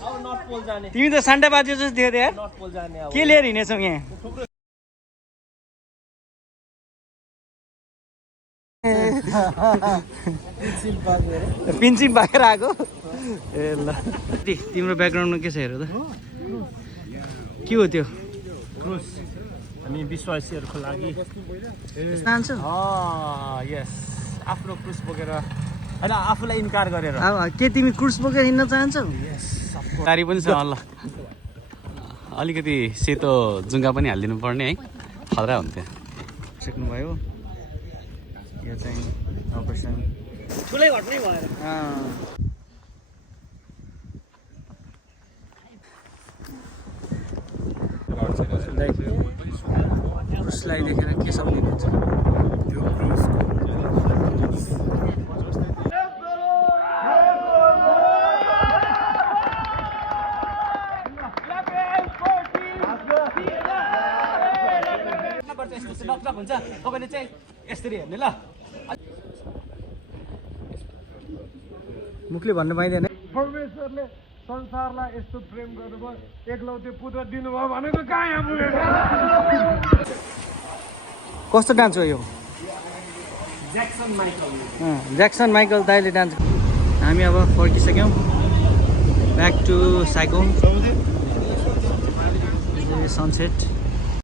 तिमी त सान्डा बाजे जस्तो थियो यार के लिएर हिँडेछौ यहाँ पिन्चिम पाकेर आएको ए ल तिम्रो ब्याकग्राउन्डमा के छ हेर त के हो त्यो क्रुज हामी विश्वासीहरूको लागि चाहन्छौ यस आफ्नो क्रुज बोकेर होइन आफूलाई इन्कार गरेर अब के तिमी क्रुज बोकेर हिँड्न चाहन्छौ गाडी पनि छ ल अलिकति सेतो जुङ्गा पनि हालिदिनु पर्ने है खतरा हुन्थ्यो सक्नुभयो यो चाहिँ अपरेसन ठुलै घटनै भएर क्रुजलाई देखेर के सम्झिनुहुन्छ हुन्छ तपाईँले चाहिँ यसरी हेर्ने ल मुखले भन्नु पाइँदैन परमेश्वरले संसारलाई यस्तो प्रेम गर्नुभयो एकलौटे पुत्र दिनुभयो भनेको कहाँ यहाँ पुगेको कस्तो डान्स हो यो ज्याक्सन माइकल दाइले डान्स हामी अब फर्किसक्यौँ ब्याक टु साइगोङ सनसेट